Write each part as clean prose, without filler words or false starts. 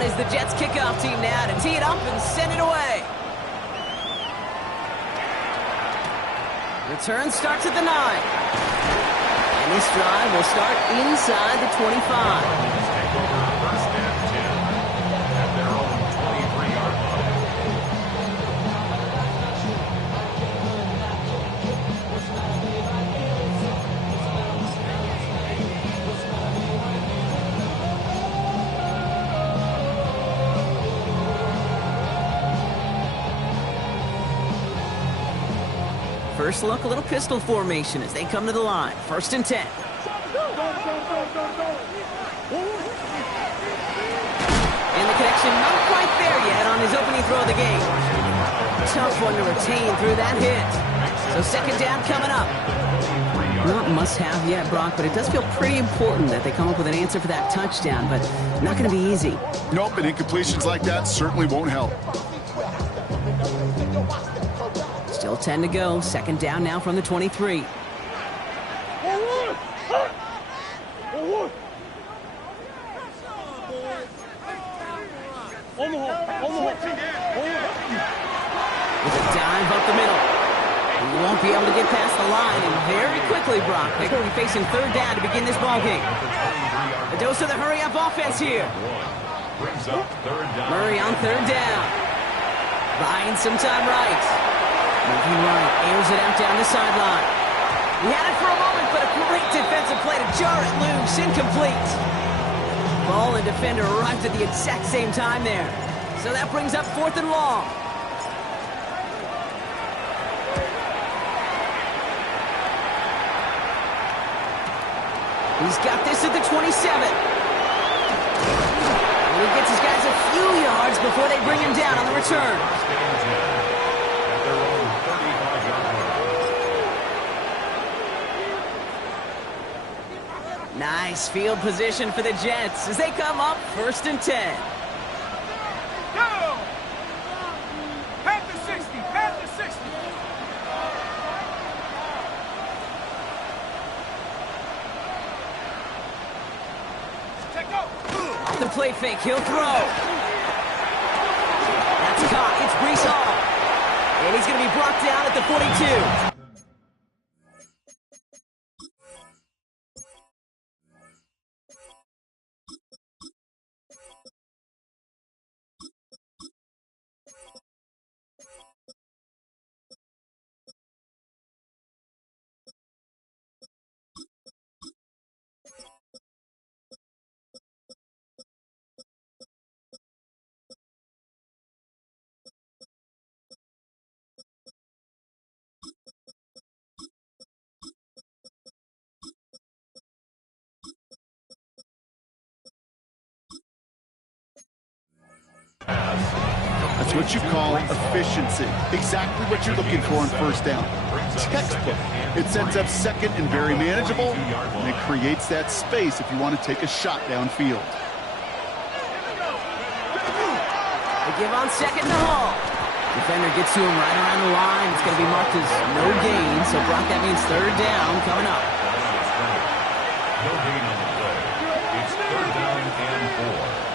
On is the Jets kickoff team now to tee it up and send it away. Return starts at the 9. And this drive will start inside the 25. First look, a little pistol formation as they come to the line. 1st and 10. And the connection not quite there yet on his opening throw of the game. Tough one to retain through that hit. So 2nd down coming up. Not must have yet, Brock, but it does feel pretty important that they come up with an answer for that touchdown, but not going to be easy. Nope, and incompletions like that certainly won't help. Still 10 to go. 2nd down now from the 23. With a dive up the middle. He won't be able to get past the line, and very quickly, Brock, they're going to be facing 3rd down to begin this ballgame. A dose of the hurry-up offense here. Murray on 3rd down. Buying some time right. Moving right, airs it out down the sideline. He had it for a moment, but a great defensive play to jar it loose, incomplete. Ball and defender arrived at the exact same time there. So that brings up 4th and long. He's got this at the 27. And he gets his guys a few yards before they bring him down on the return. Nice field position for the Jets as they come up 1st and 10. Go! Pat the 60, pat the 60. Take go. Off the play fake, he'll throw. That's caught, it's Brees Hall. And he's going to be brought down at the 42. That's what you call efficiency. Exactly what you're looking for on 1st down. Textbook. It sets up 2nd and very manageable, and it creates that space if you want to take a shot downfield. They give on 2nd to Hall. Defender gets to him right around the line. It's going to be marked as no gain, so Brock, that means 3rd down coming up. No gain on the play. It's 3rd down and 4.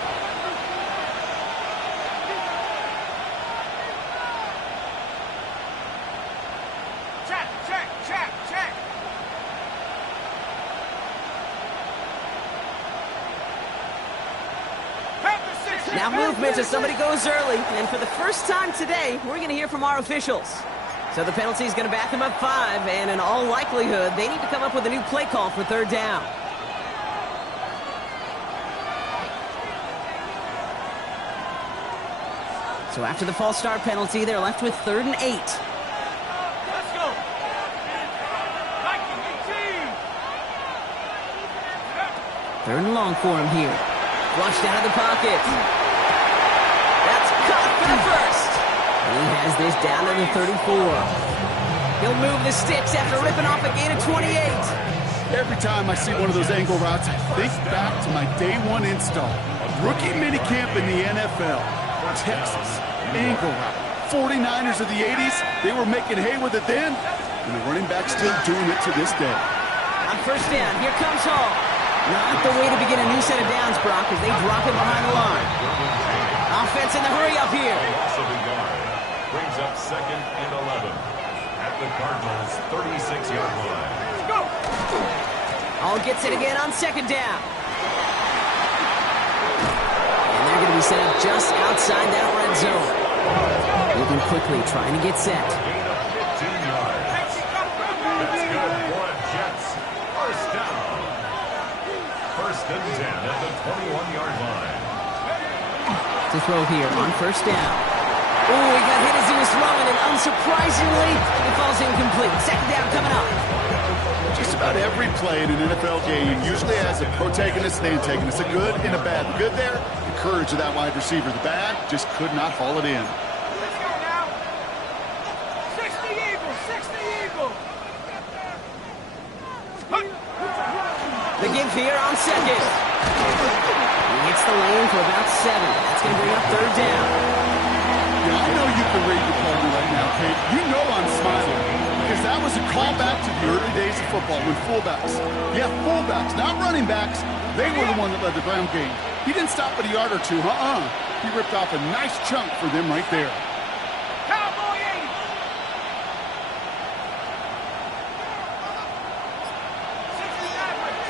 Now movement as somebody goes early, and for the first time today, we're going to hear from our officials. So the penalty is going to back them up 5, and in all likelihood, they need to come up with a new play call for 3rd down. So after the false start penalty, they're left with 3rd and 8. Let's go. 3rd and long for him here. Flushed out of the pocket. That's caught for the 1st. And he has this down to the 34. He'll move the sticks after ripping off a gain of 28. Every time I see one of those angle routes, I think back to my day 1 install. Rookie minicamp in the NFL. Texas, angle route. 49ers of the 80s, they were making hay with it then, and the running back's still doing it to this day. On 1st down, here comes Hall. Not the way to begin a new set of downs, Brock, as they drop him behind the line. Offense in the hurry up here. Loss of a yard. Brings up 2nd and 11 at the Cardinals' 36-yard line. Go! All gets it again on 2nd down. And they're going to be set up just outside that red zone. Moving quickly, trying to get set. Gain of 15 yards. That's good for the Jets. First down. 1st and 10 at the 21-yard line. To throw here on 1st down. Oh, he got hit as he was throwing, and unsurprisingly, it falls incomplete. 2nd down coming up. Just about every play in an NFL game usually has a protagonist and antagonist, a good and a bad. The good there, the courage of that wide receiver. The bad, just could not haul it in. Let's go now. 60 Eagles, 60 Eagles. The give here on 2nd. He hits the lane for about 7. That's going to bring up 3rd down. Yeah, I know you can read the play right now, Kate. You know I'm smiling because that was a callback to the early days of football when fullbacks, not running backs, they were the one that led the ground game. He didn't stop at a yard or two, He ripped off a nice chunk for them right there. Cowboy 80.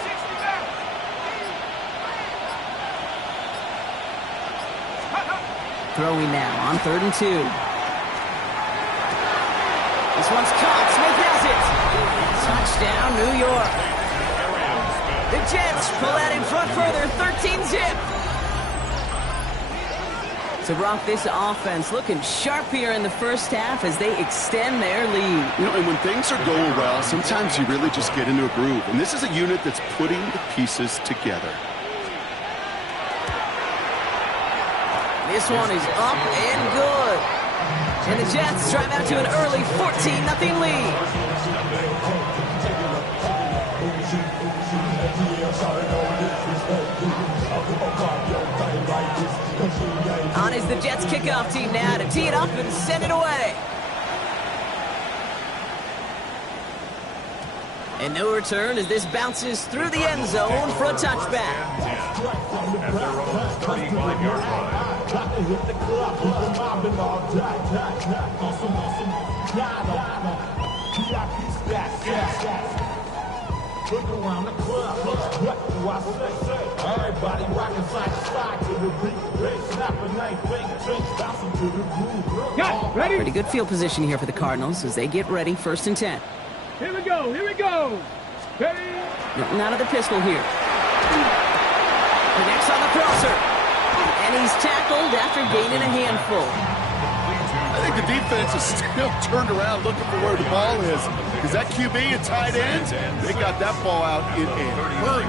69. Throwing now on 3rd and 2. This one's caught. Smith has it. Touchdown, New York. The Jets pull that in front further. 13-zip. So, Brock, this offense looking sharp here in the first half as they extend their lead. You know, and when things are going well, sometimes you really just get into a groove. And this is a unit that's putting the pieces together. This one is up and good. And the Jets drive out to an early 14-0 lead. On is the Jets kickoff team now to tee it up and send it away. And no return as this bounces through the end zone for a touchback. At their own 35-yard line. Ready? Pretty good field position here for the Cardinals as they get ready. 1st and 10. Here we go. Ready? Nothing out of the pistol here. Connects on the crosser. And he's tackled after gaining a handful. I think the defense is still turned around looking for where the ball is. Because that QB and tight ends, they got that ball out in a hurry.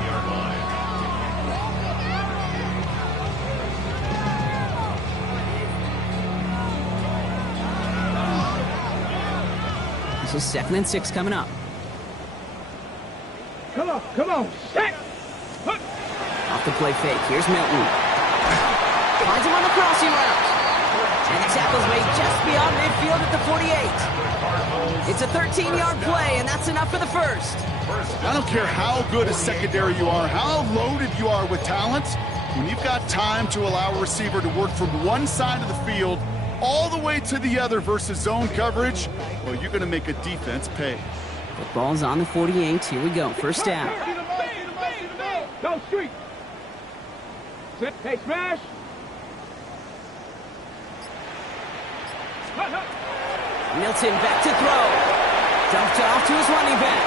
This is 2nd and 6 coming up. Come on. Set. Off the play fake. Here's Milton. Finds him on the crossing route. And the tackle's made just beyond midfield at the 48. It's a 13-yard play, and that's enough for the first. I don't care how good a secondary you are, how loaded you are with talent. When you've got time to allow a receiver to work from one side of the field all the way to the other versus zone coverage, well, you're going to make a defense pay. The ball's on the 48. Here we go. 1st down. Go street. Sit. Hey, smash. Milton back to throw. Dumped off to his running back.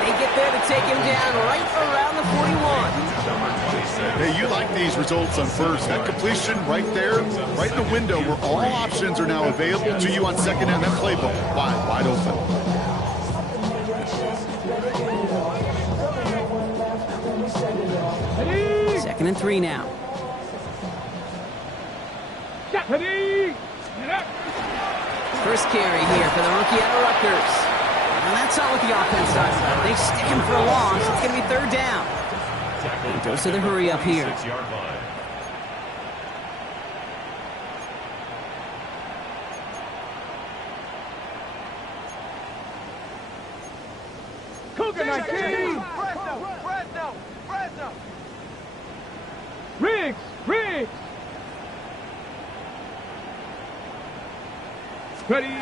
They get there to take him down right around the 41. Hey, you like these results on 1st. That completion right there, right in the window where all options are now available to you on 2nd down. That playbook wide open. Ready? 2nd and 3 now. Ready? Get up. First carry here for the rookie out of Rutgers. And that's not what the offense does. They stick him for a loss. It's going to be 3rd down. He goes to the hurry up here. 6-yard line. Cougar Fresno! Riggs! Ready? That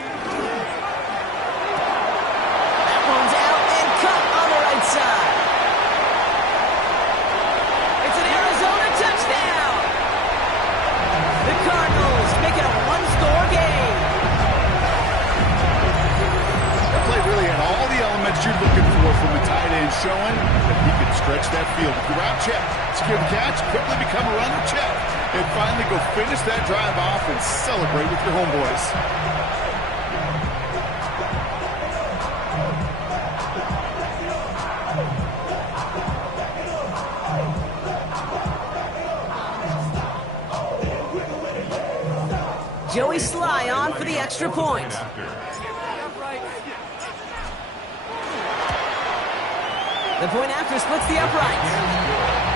one's out and cut on the right side. It's an Arizona touchdown. The Cardinals make it a one-score game. That play really had all the elements you're looking for from a tight end, showing that he could stretch that field. Route check, secure the catch, quickly become a runner check, and finally go finish that drive off and celebrate with your homeboys. Joey Sly on for the extra point. The point after splits the uprights.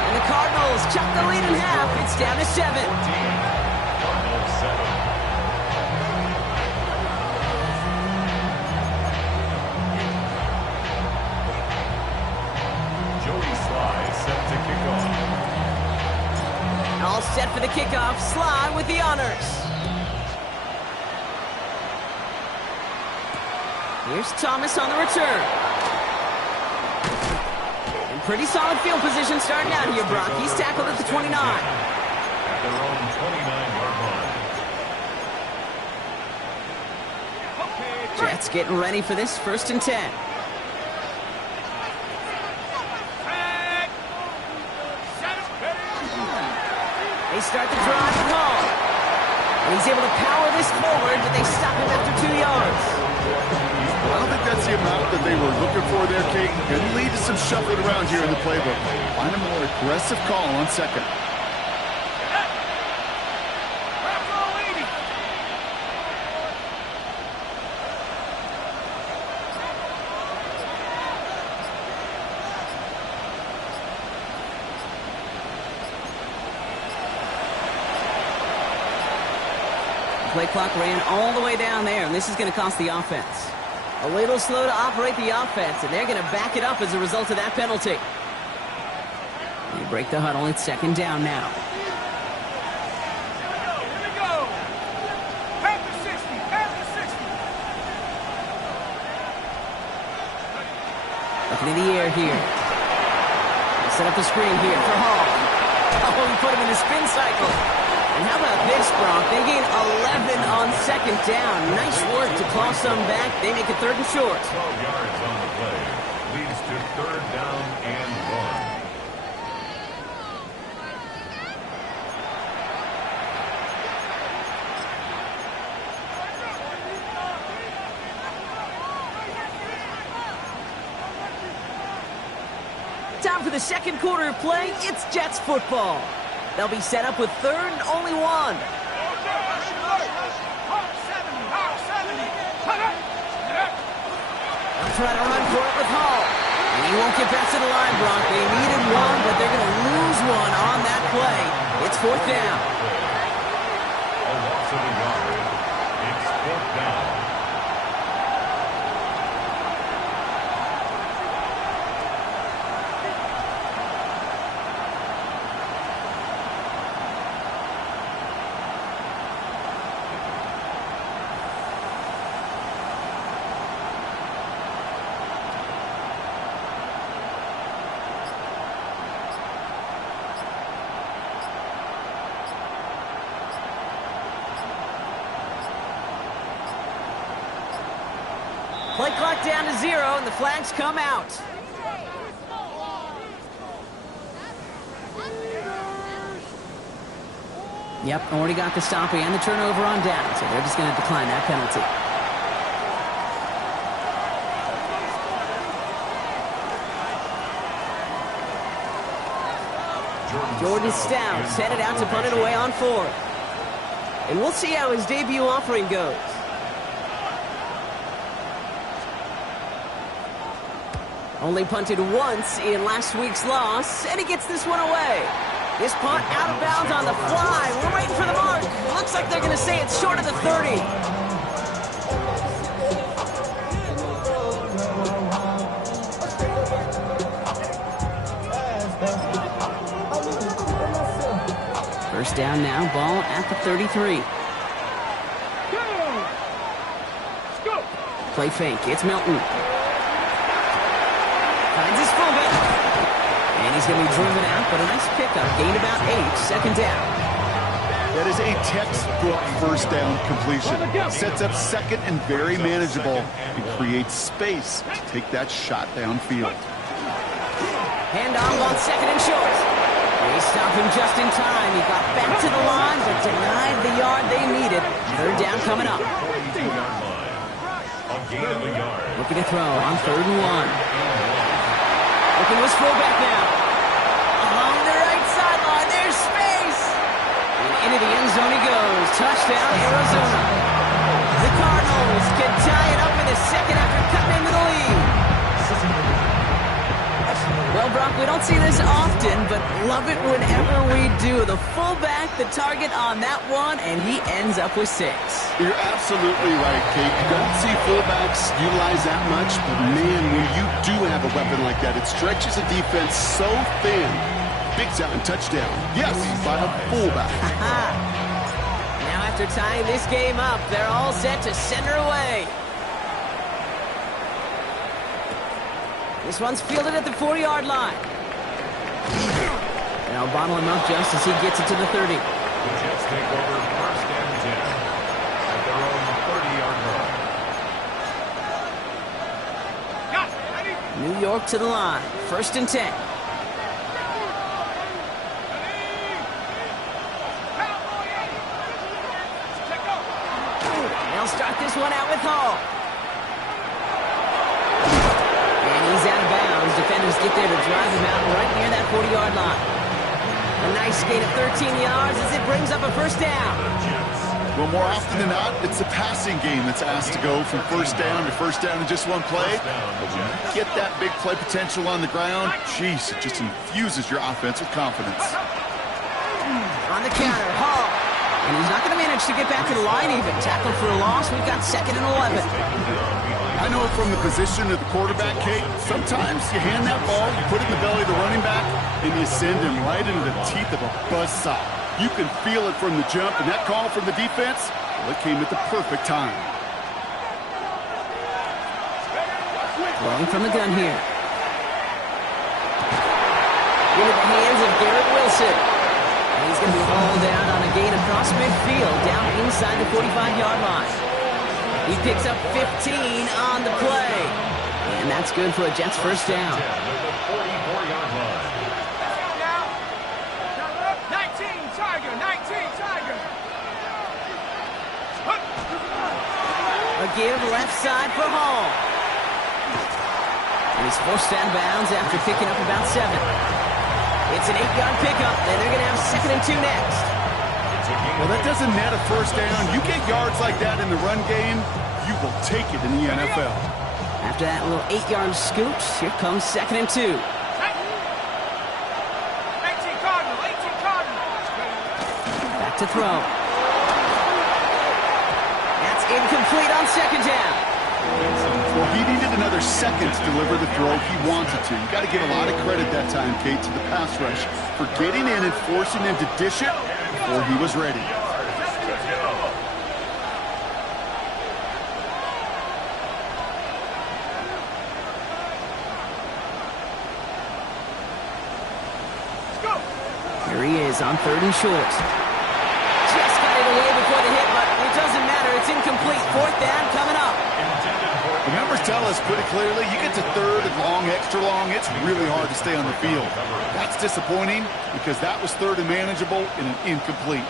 And the Cardinals chop the lead in half. It's down to 7. Cardinals 7. Joey Sly set to kick off. All set for the kickoff. Sly with the honors. Here's Thomas on the return. And pretty solid field position starting out here, Brock. He's tackled at the 29. At their own 29-yard line. Jets getting ready for this 1st and 10. They start the drive with Hall. And he's able to power this forward, but they stop him after 2 yards. I don't think that's the amount that they were looking for there, Kate. Could lead to some shuffling around here in the playbook. Find a more aggressive call on 2nd. Play clock ran all the way down there, and this is going to cost the offense. A little slow to operate the offense, and they're going to back it up as a result of that penalty. They break the huddle. It's 2nd down now. Here we go. Pass the 60. Looking in the air here. They set up the screen here for Hall. Oh, he put him in the spin cycle. And how about this, Brock? They gain 11 on 2nd down. Nice work to claw some back. They make it 3rd and short. 12 yards on the play. Leads to 3rd down and 1. Time for the 2nd quarter of play. It's Jets football. They'll be set up with 3rd and only 1. They'll try to run for it with Hall. And he won't get back to the line, Brock. They needed 1, but they're going to lose 1 on that play. It's 4th down. A loss of a yard. It's 4th down. Play clock down to 0, and the flags come out. Yep, already got the stop and the turnover on down, so they're just going to decline that penalty. Jordan Stout's headed out to punt it away on 4th. And we'll see how his debut offering goes. Only punted once in last week's loss, and he gets this one away. This punt out of bounds on the fly. We're waiting for the mark. Looks like they're going to say it's short of the 30. First down now, ball at the 33. Play fake, it's Milton. Finds his fullback. And he's going to be driven out, but a nice pickup. Gained about 8, second down. That is a textbook first down completion. Sets up second and very manageable and creates space to take that shot downfield. Hand off on second and short. They stopped him just in time. He got back to the line, but denied the yard they needed. Third down coming up. Looking to throw on 3rd and 1. Looking to his fullback now. Along the right sideline, there's space. And into the end zone he goes. Touchdown, Arizona. The Cardinals can tie it up in the second after cutting into the lead. Well, Brock, we don't see this often, but love it whenever we do. The fullback, the target on that one, and he ends up with 6. You're absolutely right, Kate. You don't see fullbacks utilize that much, but man, when you do have a weapon like that, it stretches a defense so thin. Big time touchdown. Yes, by a fullback. Now after tying this game up, they're all set to send her away. This one's fielded at the 40-yard line. Now bottle him up just as he gets it to the 30. The Jets take over first and 10 at their own 30-yard line. New York to the line. First and 10. They'll start this one out with Hall. He's out of bounds. Defenders get there to drive him out right near that 40-yard line. A nice gain of 13 yards as it brings up a first down. Well, more often than not, it's the passing game that's asked to go from first down in just one play. But when you get that big play potential on the ground, geez, it just infuses your offense with confidence. On the counter, Hall. And he's not going to manage to get back to the line even. Tackled for a loss. We've got 2nd and 11. I know from the position of the quarterback, Kate, sometimes you hand that ball, you put it in the belly of the running back, and you send him right into the teeth of a buzzsaw. You can feel it from the jump, and that call from the defense, well, it came at the perfect time. Throwing from the gun here. Into the hands of Garrett Wilson. And he's going to be hauled down on a gain across midfield, down inside the 45-yard line. He picks up 15 on the play. And that's good for a Jets first down. 44-yard line. 19, Tiger, 19, Tiger. A give left side for Hall. And he's forced out of bounds after picking up about 7. It's an 8-yard pickup, and they're going to have 2nd and 2 next. Well, that doesn't net a first down. You get yards like that in the run game, you will take it in the NFL. After that little 8-yard scooch, here comes 2nd and 2. 18 Cardinal, 18 Cardinal. Back to throw. That's incomplete on 2nd down. Well, he needed another second to deliver the throw he wanted to. You got to give a lot of credit that time, Kate, to the pass rush for getting in and forcing him to dish it before he was ready. Here he is on 3rd and short. Just got it away before the hit, but it doesn't matter. It's incomplete. 4th down coming up. The numbers tell us pretty clearly, you get to 3rd and long, extra long, it's really hard to stay on the field. That's disappointing because that was 3rd and manageable and an incomplete.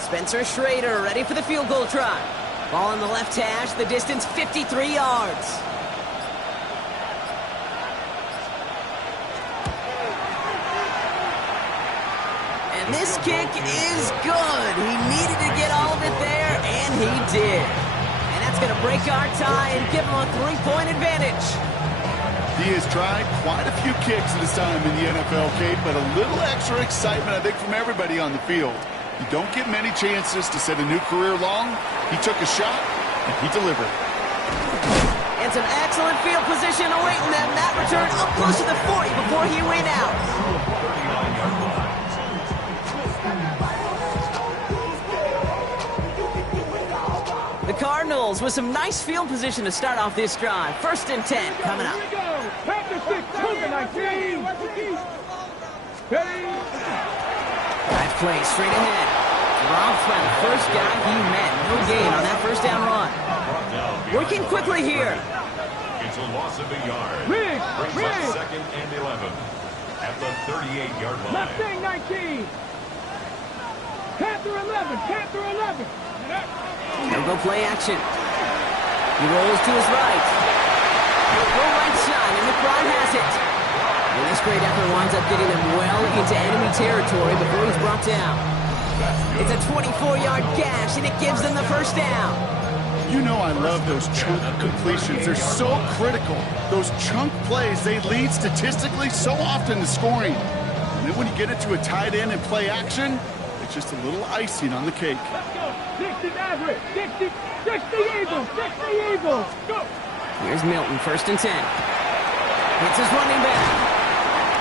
Spencer Schrader ready for the field goal try. Ball in the left hash, the distance 53 yards. And this kick is good. He needed to get all of it there, and he did. And that's going to break our tie and give him a 3-point advantage. He has tried quite a few kicks in his time in the NFL, Kate, but a little extra excitement, I think, from everybody on the field. You don't get many chances to set a new career long. He took a shot, and he delivered. And some excellent field position awaiting them. That return up close to the 40 before he went out. 39-yard line. The Cardinals with some nice field position to start off this drive. 1st and 10 coming up. Nice play straight ahead. Dropped by the first guy he met. No gain on that first down run. Working quickly here. It's a loss of a yard. Brings up 2nd and 11 at the 38-yard line. Mustang 19. Panther 11. Panther 11. He'll go play action. He rolls to his right. He'll go right side, and the crowd has it. And this great effort winds up getting him well into enemy territory before he's brought down. It's a 24-yard gash, and it gives them the first down. You know I love those chunk completions. They're so critical. Those chunk plays, they lead statistically so often to scoring. And then when you get it to a tight end and play action, it's just a little icing on the cake. 60 Maverick. 60 Eagles. 60 Eagles. Go. Here's Milton, 1st and 10. Hits his running back.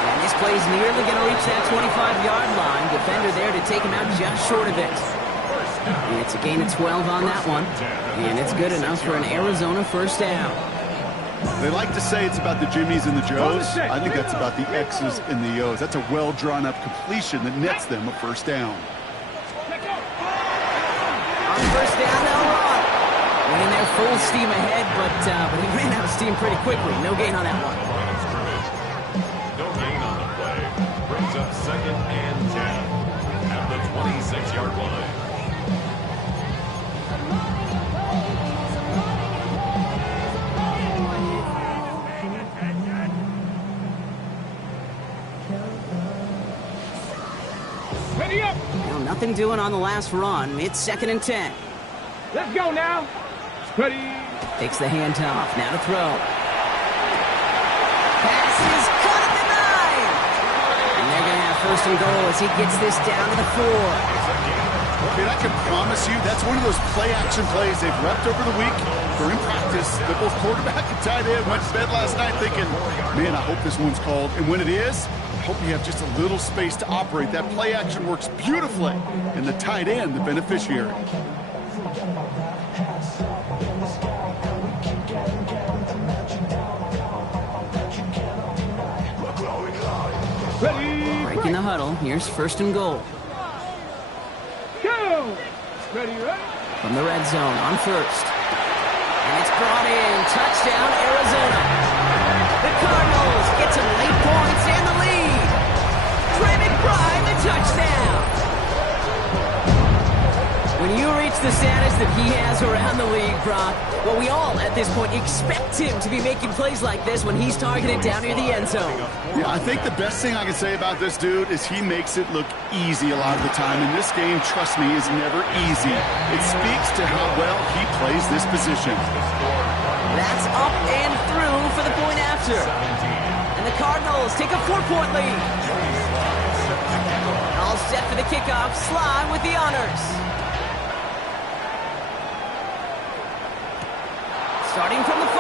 And this play's nearly going to reach that 25-yard line. Defender there to take him out just short of it. And it's a gain of 12 on that one. And it's good enough for an Arizona first down. They like to say it's about the Jimmies and the Joes. I think that's about the X's and the O's. That's a well-drawn-up completion that nets them a first down. On first down, they'll run. Went in there full steam ahead, but he ran out of steam pretty quickly. No gain on that one. No gain on the play. Brings up 2nd and 10 at the 26-yard line. Ready up. Well, nothing doing on the last run. It's 2nd and 10. Let's go now. Ready. Takes the handoff. Now to throw. Pass is caught at the 9. And they're going to have 1st and goal as he gets this down to the 4. Okay, I can promise you that's one of those play-action plays they've repped over the week. They're in practice. They're both quarterback and tight end went to bed last night thinking, man, I hope this one's called. And when it is, I hope you have just a little space to operate. That play action works beautifully, and the tight end, the beneficiary. Ready. Breaking the huddle. Here's 1st and goal. Go. Ready, ready. From the red zone on 1st. And it's brought in. Touchdown, Arizona. The Cardinals get some late points and the lead. Trey McBride, the touchdown. When you reach the status that he has around the league, Brock, well, we all at this point expect him to be making plays like this when he's targeted down near the end zone. Yeah, I think the best thing I can say about this dude is he makes it look easy a lot of the time. And this game, trust me, is never easy. It speaks to how well he plays this position. That's up and through for the point after. And the Cardinals take a 4-point lead. All set for the kickoff. Sly with the honors. Starting from the 5.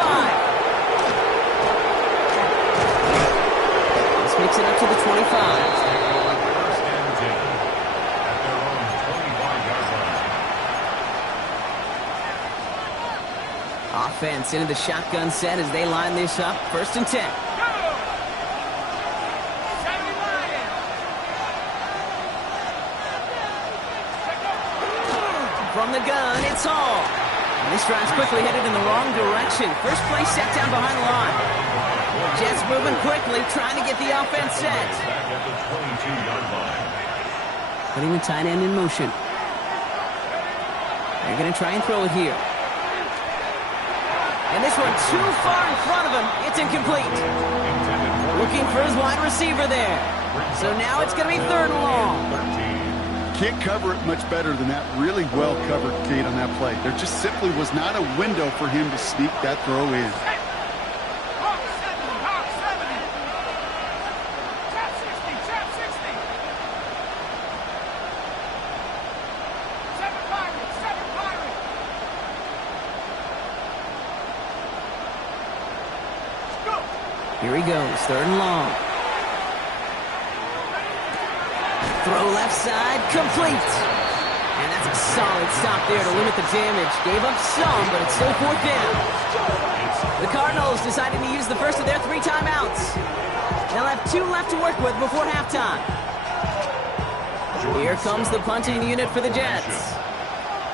This makes it up to the 25. 1st and 10 at their own 25-yard line. Offense into the shotgun set as they line this up. 1st and 10. From the gun, it's Hall. And this drive's quickly headed in the wrong direction. First play set down behind the line. Jets moving quickly, trying to get the offense set. Back at the 22-yard line. Putting the tight end in motion. They're going to try and throw it here. And this one too far in front of him. It's incomplete. Looking for his wide receiver there. So now it's going to be 3rd and long. Can't cover it much better than that. Really well covered, Kate, on that play. There just simply was not a window for him to sneak that throw in. Here he goes, 3rd and long. Throw left side, complete. And that's a solid stop there to limit the damage. Gave up some, but it's still 4th down. The Cardinals decided to use the first of their 3 timeouts. They'll have 2 left to work with before halftime. Here comes the punting unit for the Jets.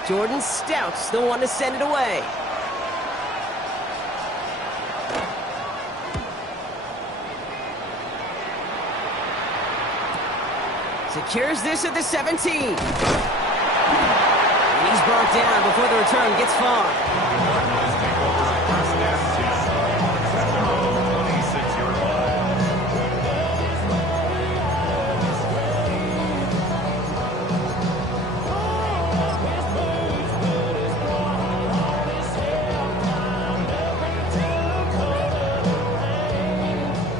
Jordan Stout's the one to send it away. Secures this at the 17. And he's brought down before the return gets far.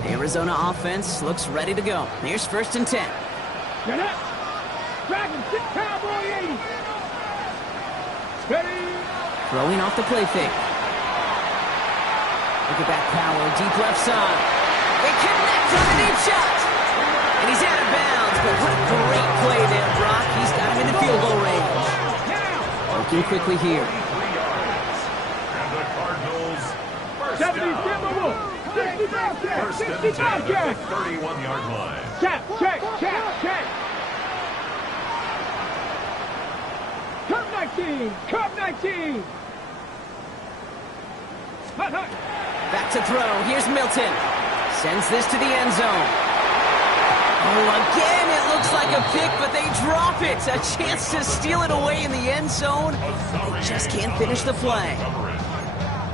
The Arizona offense looks ready to go. Here's 1st and 10. Get up! Dragon, sit Cowboy 80! Steady! Throwing off the play fake. Look at that power, deep left side. They connect on the deep shot! And he's out of bounds, but what a great play there, Brock. He's got him in the field goal range. Working quickly here. And the Cardinals, first 70 down. Timber Wolf! 65 catch! First and 65 10 at catch! the 31-yard line. Check! Curve 19! Curve 19! Hut, hut! Back to throw. Here's Milton. Sends this to the end zone. Oh, again, it looks like a pick, but they drop it. A chance to steal it away in the end zone. They just can't finish the play.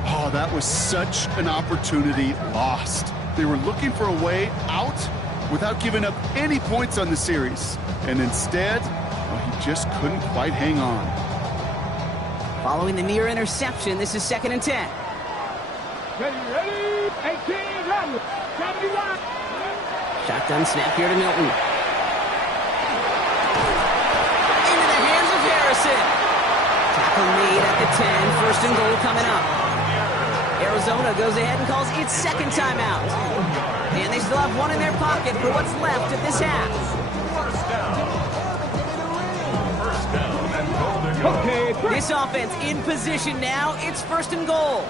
Oh, that was such an opportunity lost. They were looking for a way out without giving up any points on the series. And instead, well, he just couldn't quite hang on. Following the near interception, this is 2nd and 10. Ready, 18, level, 71. Shotgun snap here to Milton. Into the hands of Harrison. Tackle made at the 10, 1st and goal coming up. Arizona goes ahead and calls its 2nd timeout. And they still have 1 in their pocket for what's left of this half. First down and goal to go. Okay, This offense in position now. It's 1st and goal.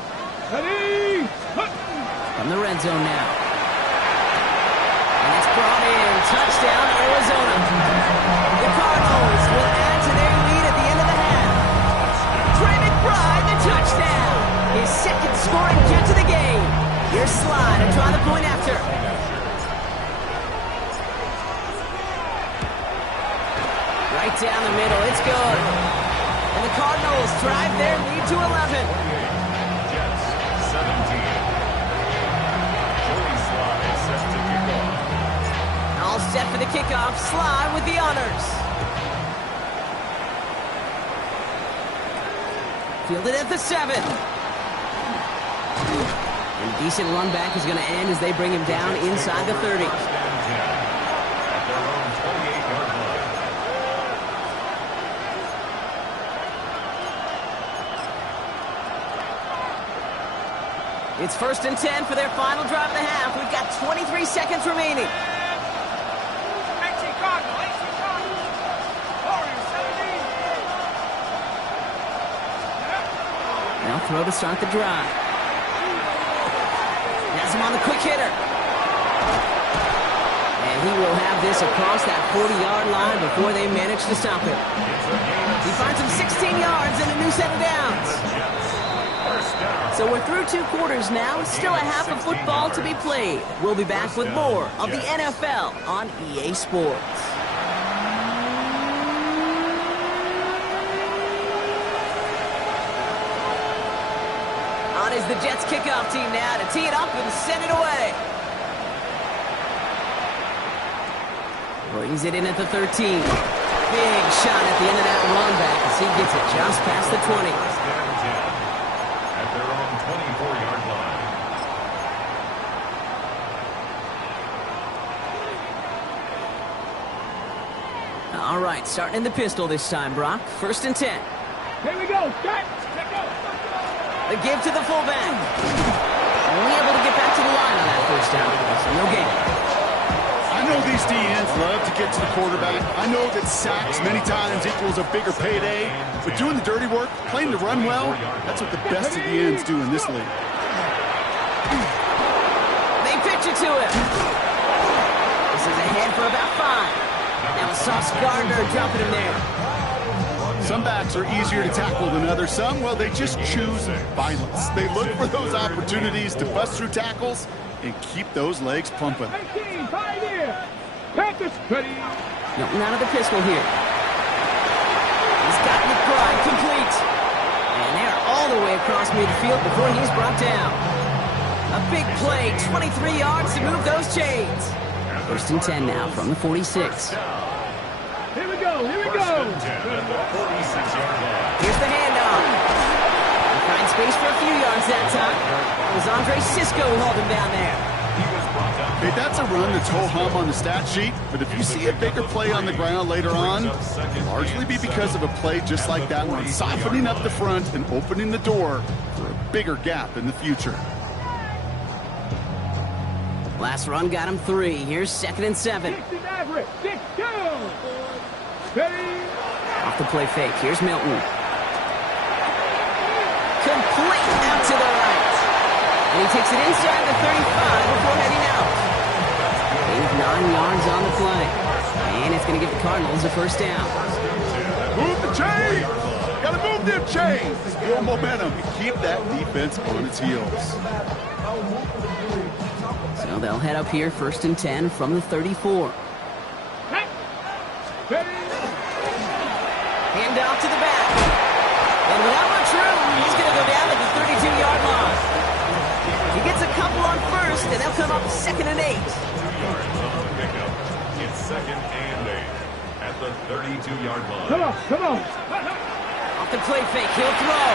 ready, hut! From the red zone now. And it's brought in. Touchdown, Arizona. The Cardinals will add to their lead at the end of the half. Trey McBride, the touchdown. His 2nd scoring catch of the game. Here's Slide to try the point after. Right down the middle. It's good. And the Cardinals drive their lead to 11. Jets, 17. Joey Slide set to kick off. All set for the kickoff. Slide with the honors. Fielded at the 7. And a decent run back is going to end as they bring him down inside the 30. First and 10 at their own 28-yard line. It's 1st and 10 for their final drive of the half. We've got 23 seconds remaining. 18 Cardinal, 18 Cardinal. Warriors, 17. Now throw to start the drive. Has him on the quick hitter. And he will have this across that 40-yard line before they manage to stop him. He finds him 16 yards and a new set of downs. So we're through 2 quarters now. Still a half of football to be played. We'll be back with more of the NFL on EA Sports. On is the Jets kickoff team now to tee it up and send it away. Brings it in at the 13. Big shot at the end of that run back as he gets it just past the 20. First and 10 at their own 24-yard line. All right, starting in the pistol this time, Brock. 1st and 10. Here we go, set, go. The give to the fullback. Only able to get back to the line on that 1st down. get to the quarterback. I know that sacks many times equals a bigger payday, but doing the dirty work, playing to run well, that's what the best of the ends do in this league. They pitch it to him. This is ahead for about 5. Now a Sauce Gardner dropping him there. Some backs are easier to tackle than others. Some, well, they just choose violence. They look for those opportunities to bust through tackles and keep those legs pumping. 18, 5 here. Panthers ready. Milton out of the pistol here. He's got McBride complete. And they're all the way across midfield before he's brought down. A big play, 23 yards to move those chains. First and 10 now from the 46. Here we go, here we go. Here's the handoff. He finds space for a few yards that time. It was Andre Sisco who hauled him down there. Hey, that's a run that's ho-hum on the stat sheet, but if you see a bigger play on the ground later on, it'll largely be because of a play just like that one, softening up the front and opening the door for a bigger gap in the future. Last run got him 3. Here's 2nd and 7. 6 is average. 6, go. Ready. Off the play fake. Here's Milton. Complete out to the right. And he takes it inside the 35 before heading out. Gain 9 yards on the play. And it's going to give the Cardinals a first down. Move the chains! Gotta move them chains! Build momentum and keep that defense on its heels. So they'll head up here, 1st and 10 from the 34. Ready. Hand off to the back. And without much room, he's going to go down at the 32-yard line. He gets a couple on 1st, and they'll come up 2nd and 8. Yards on the pickup. It's 2nd and 8 at the 32-yard line. Come on, come on. Off the play fake, he'll throw.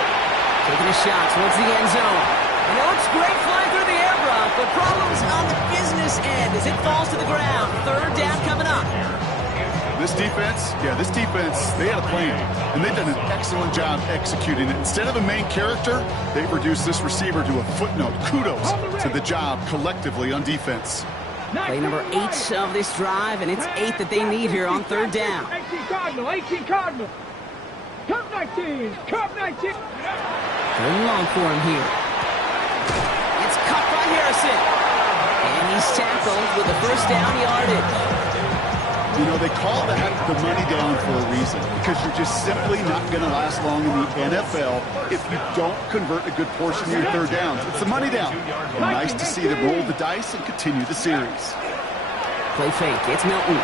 Taking a shot towards the end zone. And it looks great flying through the air, Brock, but problems on the business end as it falls to the ground. 3rd down coming up. This defense, they had a plan, and they've done an excellent job executing it. Instead of a main character, they've reduced this receiver to a footnote. Kudos to the job collectively on defense. Play number 8 of this drive, and it's 8 that they need here on 3rd down. 18 Cardinal, 18 Cardinal. Cup 19, Cup 19. 3rd and long for him here. It's caught by Harrison. And he's tackled with the first down yardage. You know, they call that the money down for a reason, because you're just simply not going to last long in the NFL if you don't convert a good portion of your 3rd downs. It's the money down. And nice to see them roll the dice and continue the series. Play fake. It's Milton.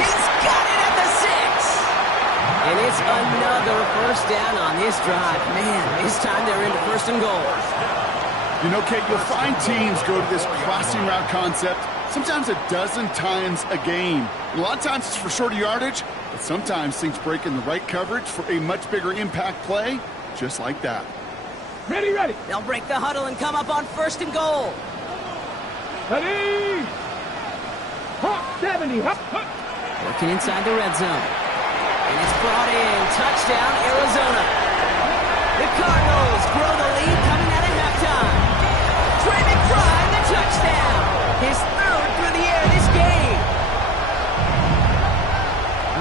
He's got it at the 6. And it's another first down on this drive. Man, this time they're into 1st and goal. You know, Kate, you'll find teams go to this crossing route concept sometimes a dozen times a game. And a lot of times it's for shorter yardage, but sometimes things break in the right coverage for a much bigger impact play, just like that. Ready, ready. They'll break the huddle and come up on 1st and goal. Ready. Hop 70. Hop, hop. Working inside the red zone. And it's brought in. Touchdown, Arizona. The Cardinals grow the lead coming out at halftime. Trey McBride, the touchdown. His 3rd through the air this game.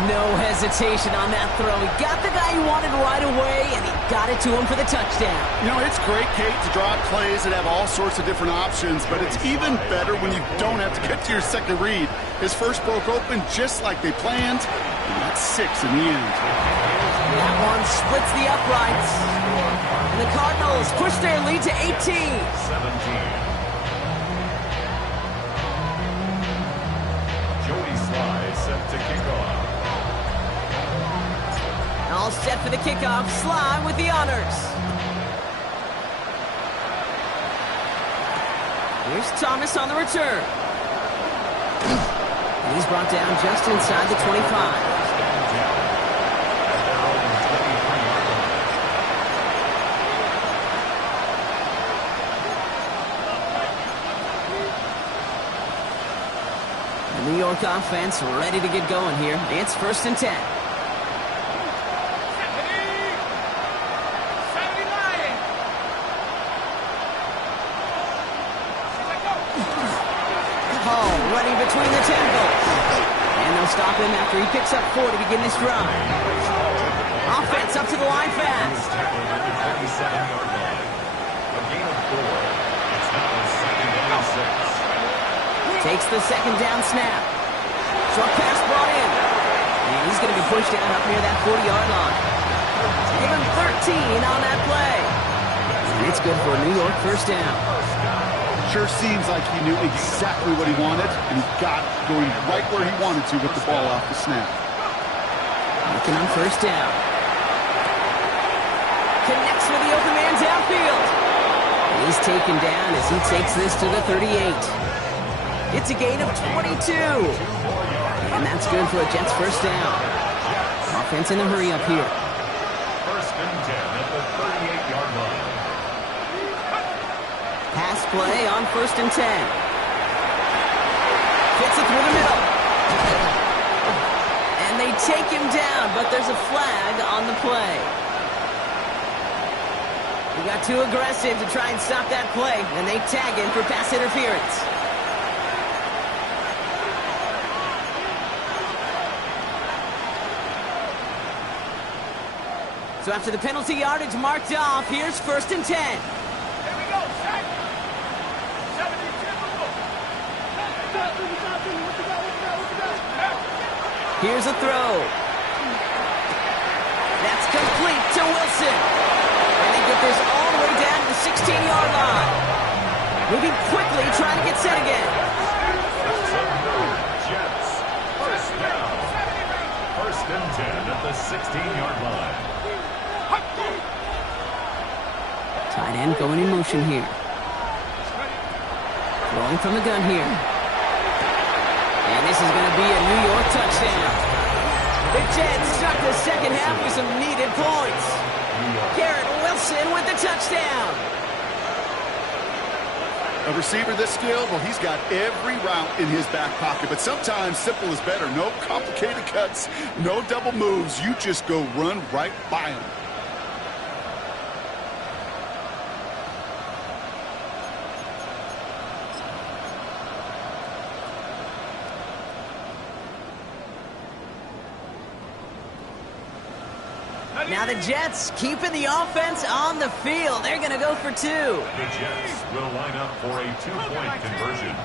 No hesitation on that throw. He got the guy he wanted right away, and he got it to him for the touchdown. You know, it's great, Kate, to draw up plays that have all sorts of different options, but it's even better when you don't have to get to your second read. His first broke open just like they planned, and that's 6 in the end. That one splits the uprights. And the Cardinals push their lead to 18. 17. Set to kick off. All set for the kickoff. Sly with the honors. Here's Thomas on the return. And he's brought down just inside the 25. New York offense ready to get going here. It's 1st and 10. Oh, running between the tackles. And they'll stop him after he picks up 4 to begin this drive. Offense up to the line fast. Tackled at the 37-yard line. A gain of 4. It's now a second down and 6. Takes the second down snap. Short pass brought in. And he's going to be pushed down up near that 40-yard line. Give him 13 on that play. And it's good for a New York first down. Sure seems like he knew exactly what he wanted, and he got going right where he wanted to with the ball off the snap. Looking on first down. Connects with the open man downfield. And he's taken down as he takes this to the 38. It's a gain of 22. And that's good for a Jets first down. Offense in a hurry up here. First and 10 at the 38-yard line. Pass play on first and 10. Fits it through the middle. And they take him down, but there's a flag on the play. He got too aggressive to try and stop that play, and they tag him for pass interference. So after the penalty yardage marked off, here's first and 10. Here we go, set. 72. Here's a throw. That's complete to Wilson. And they get this all the way down to the 16-yard line. Moving quickly, trying to get set again. Jets. First down. First and 10 at the 16-yard line. Tight end going in motion here. Throwing from the gun here. And this is going to be a New York touchdown. The Jets start the second half with some needed points. Garrett Wilson with the touchdown. A receiver this skilled, well, he's got every route in his back pocket, but sometimes simple is better. No complicated cuts, no double moves. You just go run right by him. Now the Jets keeping the offense on the field. They're going to go for 2. The Jets will line up for a 2-point conversion.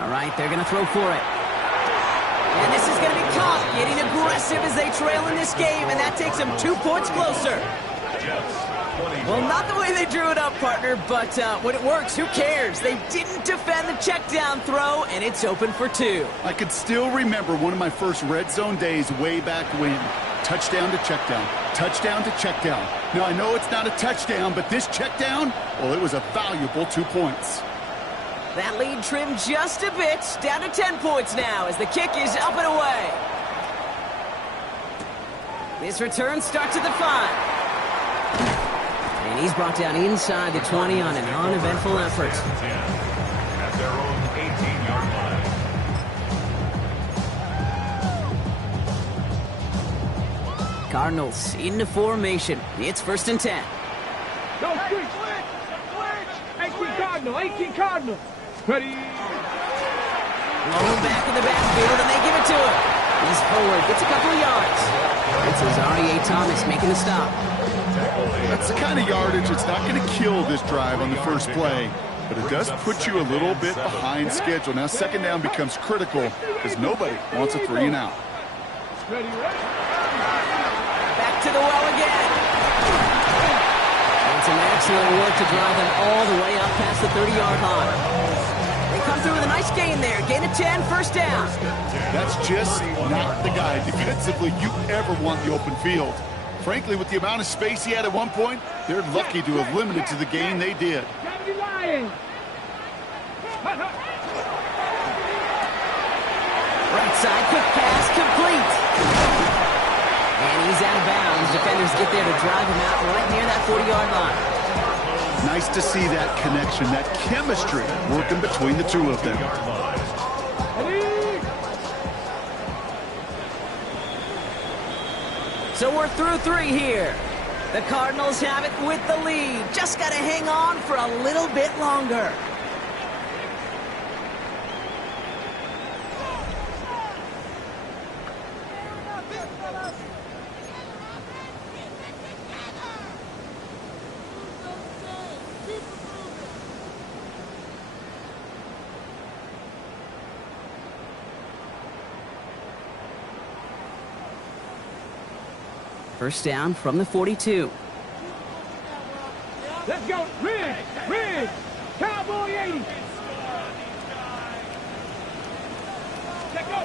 All right, they're going to throw for it. And this is going to be caught, getting aggressive as they trail in this game, and that takes them 2 points closer. Jets, 20. Well, not the way they drew it up, partner, but when it works, who cares? They didn't defend the check down throw, and it's open for 2. I could still remember one of my first red zone days way back when. Touchdown to check down, touchdown to check down. Now, I know it's not a touchdown, but this check down, well, it was a valuable 2 points. That lead trimmed just a bit, down to 10 points now as the kick is up and away. This return starts at the 5. And he's brought down inside the 20 on an uneventful effort. At their own 18-yard line. Cardinals into formation. It's first and 10. Go, switch. 18 Cardinal, 18 Cardinal. Ready. Low back in the backfield, and they give it to him. He's forward, gets a couple of yards. It's Azareye'h Thomas making the stop. That's the kind of yardage that's not going to kill this drive on the first play, but it does put you a little bit behind schedule. Now, second down becomes critical because nobody wants a 3 and out. Back to the well again. And some excellent work to drive them all the way out past the 30-yard line. They come through with a nice gain there. Gain of 10, first down. That's just not the guy defensively you ever want the open field. Frankly, with the amount of space he had at one point, they're lucky to have limited to the gain they did. Right side, quick pass, complete. And he's out of bounds. Defenders get there to drive him out right near that 40-yard line. Nice to see that connection, that chemistry working between the two of them. So we're through 3 here. The Cardinals have it with the lead. Just got to hang on for a little bit longer. First down from the 42. Let's go. Ridge. Ridge. Cowboy 80. Let's go.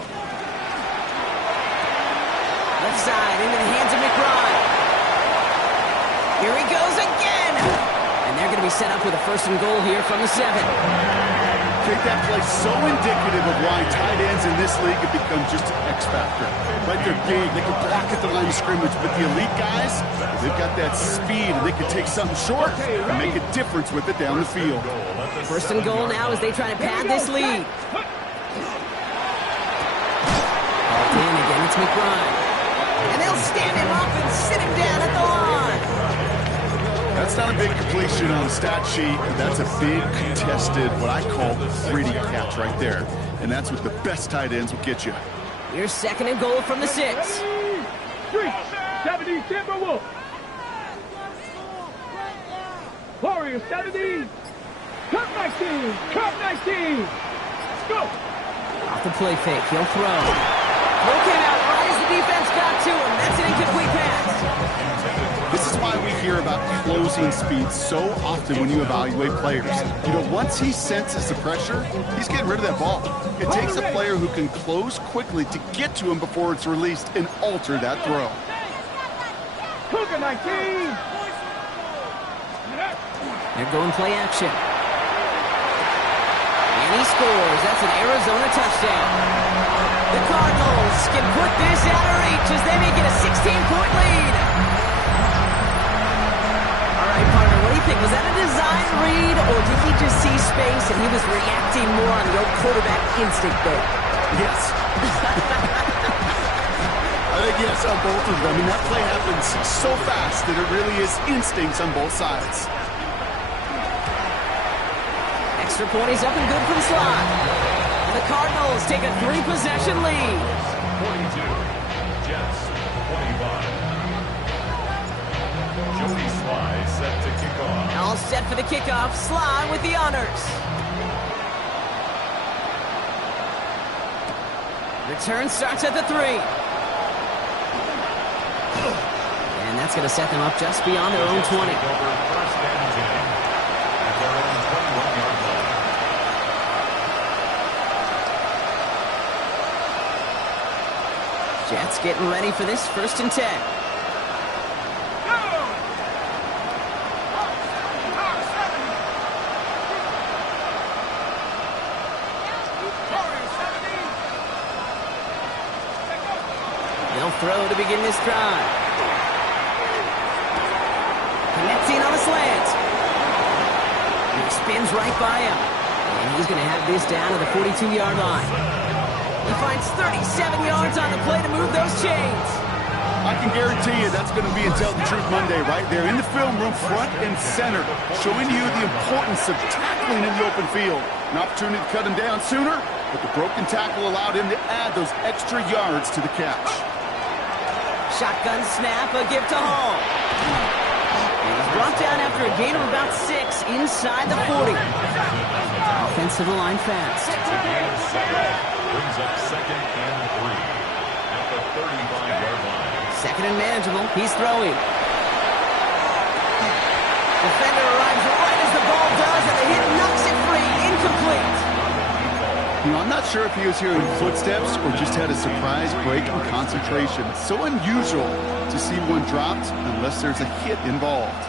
Left side into the hands of McBride. Here he goes again. And they're going to be set up with a first and goal here from the 7. Take that play, so indicative of why tight ends in this league have become just an X factor. Right, they're big, they can block at the line of scrimmage, but the elite guys, they've got that speed, and they can take something short and make a difference with it down the field. First and goal now as they try to pad this lead. In again, it's McBride. And they'll stand him up and sit him down at the line. That's not a big completion on the stat sheet. That's a big contested, what I call gritty catch right there. And that's what the best tight ends will get you. Here's second and goal from the 6. 70 Timberwolf. Warrior 70. Cup 19. Cup 19. Let's go. Off the play fake, he'll throw. Throw came out right as the defense got to him. That's an incomplete pass. This is why we hear about closing speed so often when you evaluate players. You know, once he senses the pressure, he's getting rid of that ball. It takes a player who can close quickly to get to him before it's released and alter that throw. Cougar 19. They're going play action. And he scores. That's an Arizona touchdown. The Cardinals can put this out of reach as they make it a 16-point lead. All right, partner, what do you think? Was that a design read, or did he just see space and he was reacting more on the old quarterback instinct there? Yes. I think yes on both of them. And that play happens so fast that it really is instincts on both sides. Extra point, he's up and good for the slot. And the Cardinals take a 3-possession lead. 42, Jets, 25. Jody Sly set to kick off. All set for the kickoff. Sly with the honors. Return starts at the 3. And that's going to set them up just beyond their own 20. First and 10 at their own 21-yard line. Jets getting ready for this first and 10. They'll throw to begin this drive. Connecting on a slant. He spins right by him. And he's going to have this down to the 42-yard line. He finds 37 yards on the play to move those chains. I can guarantee you that's going to be in Tell the Truth Monday right there in the film room, front and center, showing you the importance of tackling in the open field. An opportunity to cut him down sooner, but the broken tackle allowed him to add those extra yards to the catch. Shotgun snap, a give to Hall. And he's brought down after a gain of about 6 inside the 40. Offensive line fast. Brings up second and 3 at the 35-yard line. Second and manageable. He's throwing. Defender arrives right as the ball does, and the hit knocks it free. Incomplete. You know, I'm not sure if he was hearing footsteps or just had a surprise break in concentration. It's so unusual to see one dropped unless there's a hit involved.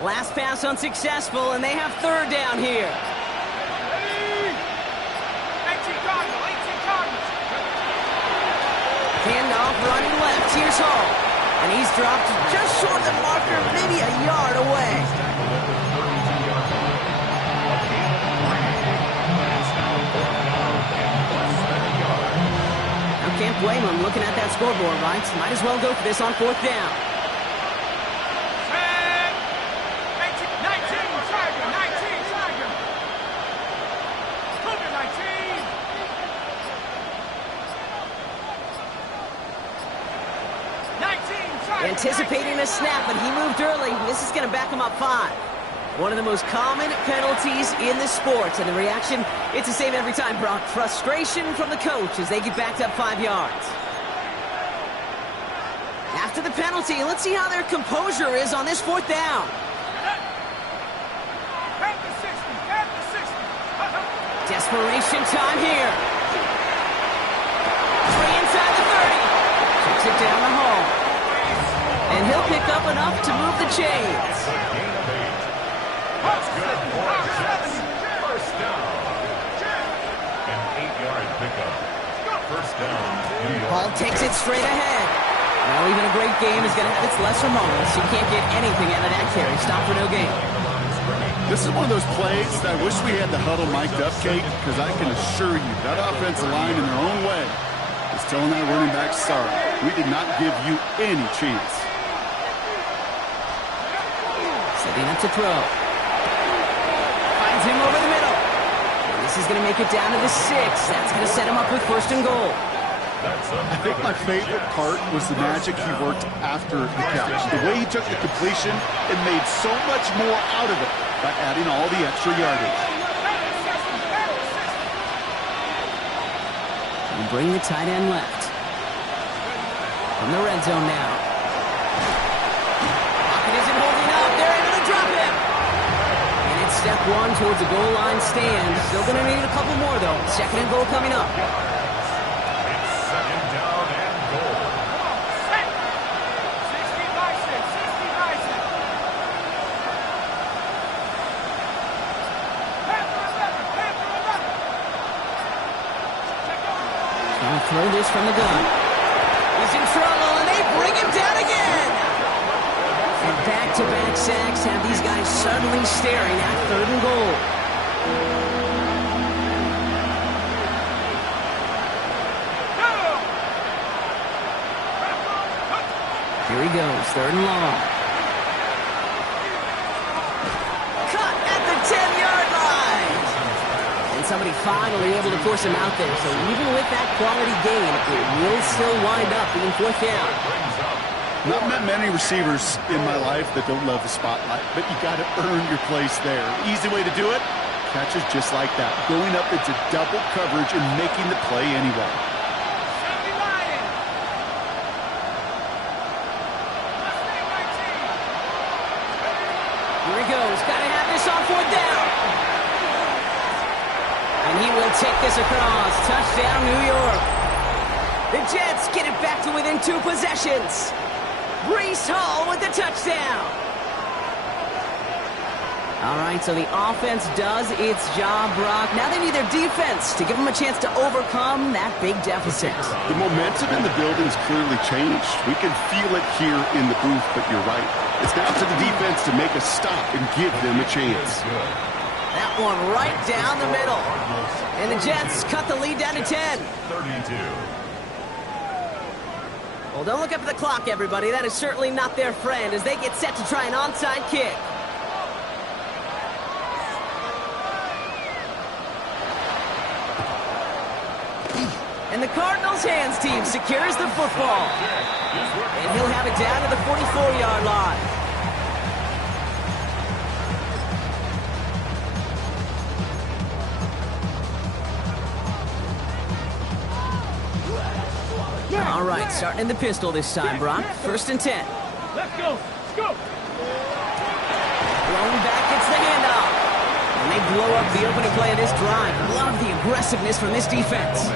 Last pass unsuccessful, and they have third down here. 18 Cardinals. 18 Cardinals. Hand off running left. Here's Hall. And he's dropped just short of the marker, maybe a yard away. Now can't blame him looking at that scoreboard, right? Might as well go for this on 4th down. 19, Tiger, 19, Tiger. Cougar, 19. Anticipating a snap, but he moved early. This is going to back him up 5. One of the most common penalties in the sport, and the reaction, it's the same every time, Brock. Frustration from the coach as they get backed up 5 yards. After the penalty, let's see how their composure is on this 4th down. Desperation time here. 3 inside the 30. Checks it down the hole. And he'll pick up enough to move the chains. That's good for Jets. First down. An 8-yard pickup. First down, New York. Ball takes it straight ahead. Now, even a great game is going to have its lesser moments. You can't get anything out of that carry. Stop for no gain. This is one of those plays that I wish we had the huddle mic'd up, Kate, because I can assure you that offensive line in their own way is telling that running back, sorry, we did not give you any chance. Setting up to throw. Finds him over the middle. And this is going to make it down to the 6. That's going to set him up with 1st and goal. I think my favorite part was the magic he worked after the catch. The way he took the completion and made so much more out of it by adding all the extra yardage. And bring the tight end left. From the red zone now. Pocket isn't holding up. They're able to drop him. And it's step 1 towards the goal line stand. Still going to need a couple more, though. 2nd and goal coming up. Throw this from the gun. He's in trouble, and they bring him down again. And back-to-back sacks have these guys suddenly staring at 3rd and goal. Here he goes, 3rd and long. Cut at the 10-yard line. Somebody finally able to force him out there. So even with that quality gain, it will still wind up being 4th down. Not met many receivers in my life that don't love the spotlight, but you got to earn your place there. Easy way to do it, catches just like that. Going up into double coverage and making the play anyway. Here he goes. Got to have this on 4th down. And he will take this across. Touchdown, New York. The Jets get it back to within 2 possessions. Breece Hall with the touchdown. All right, so the offense does its job, Brock. Now they need their defense to give them a chance to overcome that big deficit. The momentum in the building's clearly changed. We can feel it here in the booth, but you're right. It's now to the defense to make a stop and give them a chance. That one right down the middle. And the Jets cut the lead down to 10. 32. Well, don't look up at the clock, everybody. That is certainly not their friend as they get set to try an onside kick. And the Cardinals' hands team secures the football. And he'll have it down to the 44-yard line. All right, starting in the pistol this time, Brock. 1st and 10. Let's go. Let's go. Thrown back, gets the handoff. And they blow up the opening play of this drive. Love the aggressiveness from this defense.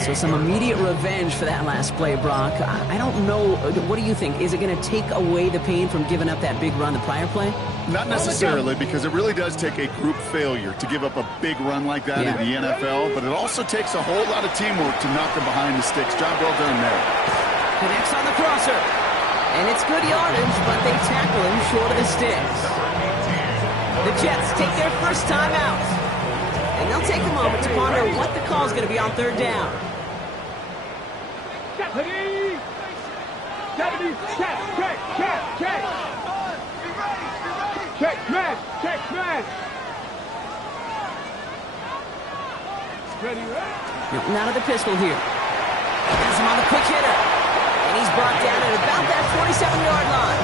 So some immediate revenge for that last play, Brock. I don't know. What do you think? Is it going to take away the pain from giving up that big run the prior play? Not necessarily, because it really does take a group failure to give up a big run like that in the NFL, but it also takes a whole lot of teamwork to knock them behind the sticks. Job well done there. Connects on the crosser. And it's good yardage, but they tackle him short of the sticks. The Jets take their first time out. And they'll take a moment to ponder what the call is going to be on third down. Check, man. Ready. Milton out of the pistol here. Has him on the quick hitter. And he's brought down at about that 47-yard line.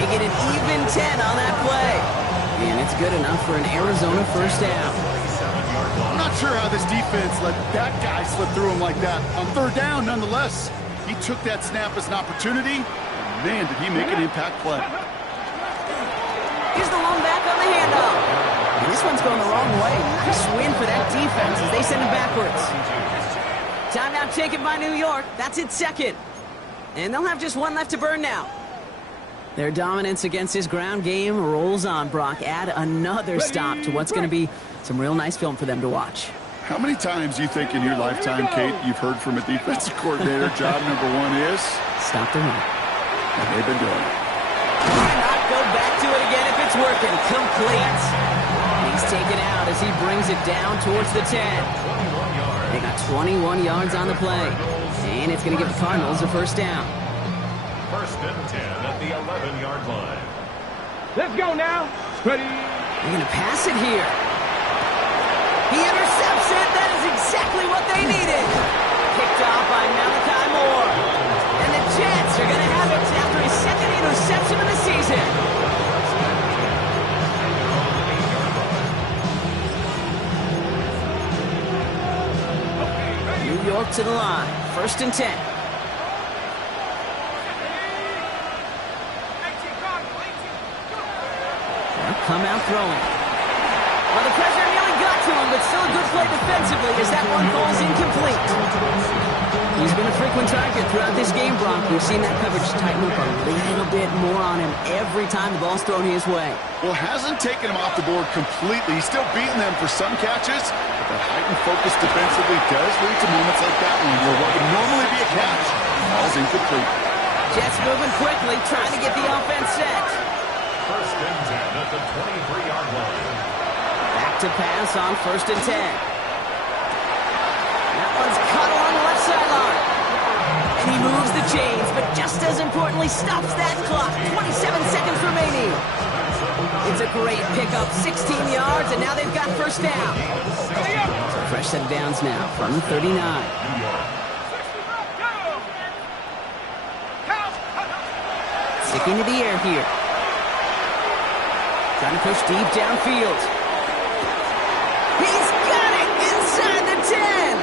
They get an even 10 on that play. And it's good enough for an Arizona first down. I'm not sure how this defense let that guy slip through him like that. On third down, nonetheless, he took that snap as an opportunity. And man, did he make an impact play. Here's the lone back on the handoff. And this one's going the wrong way. Nice win for that defense as they send him backwards. Timeout taken by New York. That's its second. And they'll have just one left to burn now. Their dominance against this ground game rolls on, Brock. Add another stop to what's going to be some real nice film for them to watch. How many times do you think in your lifetime, Kate, you've heard from a defensive coordinator, job number one is? Stop the run. And they've been doing it. Why not go back to it again if it's working? Complete. He's taken out as he brings it down towards the 10. They got 21 yards on the play. And it's going to give the Cardinals a first down. First and 10 at the 11-yard line. Let's go now. Ready. They're going to pass it here. He intercepts it. That is exactly what they needed. Picked off by Malachi Moore. And the Jets are going to have it after his second interception of the season. New York to the line. First and 10. They'll come out throwing. Well, the pressure nearly got to him, but still a good play defensively as that one falls incomplete. He's been a frequent target throughout this game, Brock. We've seen that coverage tighten up a little bit more on him every time the ball's thrown his way. Well, hasn't taken him off the board completely. He's still beating them for some catches, but that heightened focus defensively does lead to moments like that one where what would normally be a catch falls incomplete. Jets moving quickly, trying to get the offense set. First and 10 at the 23-yard line. Back to pass on first and 10. That one's cut along the left sideline. And he moves the chains, but just as importantly, stops that clock. 27 seconds remaining. It's a great pickup, 16 yards, and now they've got first down. So fresh set of downs now from the 39. Sticking to the air here. Trying to push deep downfield. He's got it inside the 10.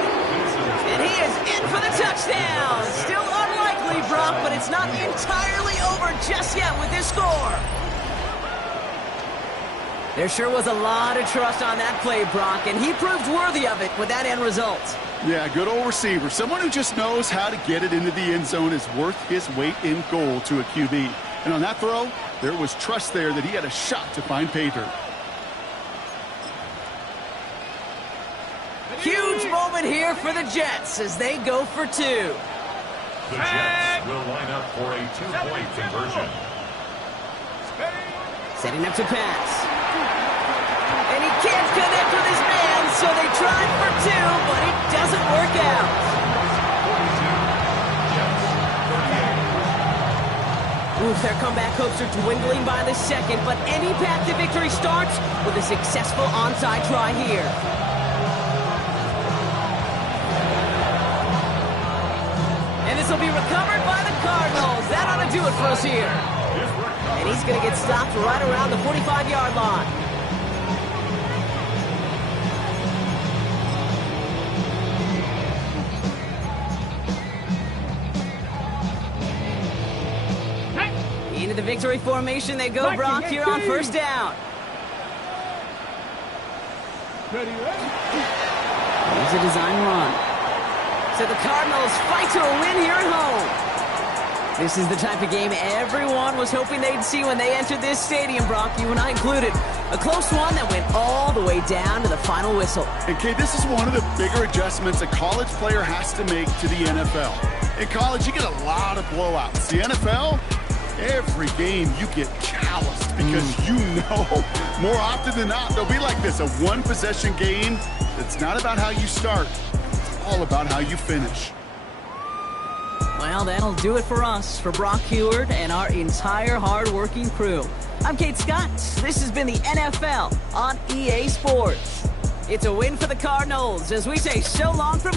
And he is in for the touchdown. Still unlikely, Brock, but it's not entirely over just yet with this score. There sure was a lot of trust on that play, Brock, and he proved worthy of it with that end result. Yeah, good old receiver. Someone who just knows how to get it into the end zone is worth his weight in gold to a QB. And on that throw, there was trust there that he had a shot to find pay dirt. Huge moment here for the Jets as they go for two. The Jets will line up for a two-point conversion. Setting up to pass. And he can't connect with his man, so they tried for two, but it doesn't work out. Oof, their comeback hopes are dwindling by the second, but any path to victory starts with a successful onside try here. And this will be recovered by the Cardinals. That ought to do it for us here. And he's going to get stopped right around the 45-yard line. Into the victory formation they go, Brock, here on first down. Here's a design run. So the Cardinals fight to a win here at home. This is the type of game everyone was hoping they'd see when they entered this stadium, Brock, you and I included. A close one that went all the way down to the final whistle. And, Kate, this is one of the bigger adjustments a college player has to make to the NFL. In college, you get a lot of blowouts. The NFL, every game you get calloused because you know more often than not they'll be like this, a one-possession game that's not about how you start. It's all about how you finish. Well, that'll do it for us, for Brock Heward and our entire hard-working crew. I'm Kate Scott. This has been the NFL on EA Sports. It's a win for the Cardinals as we say so long from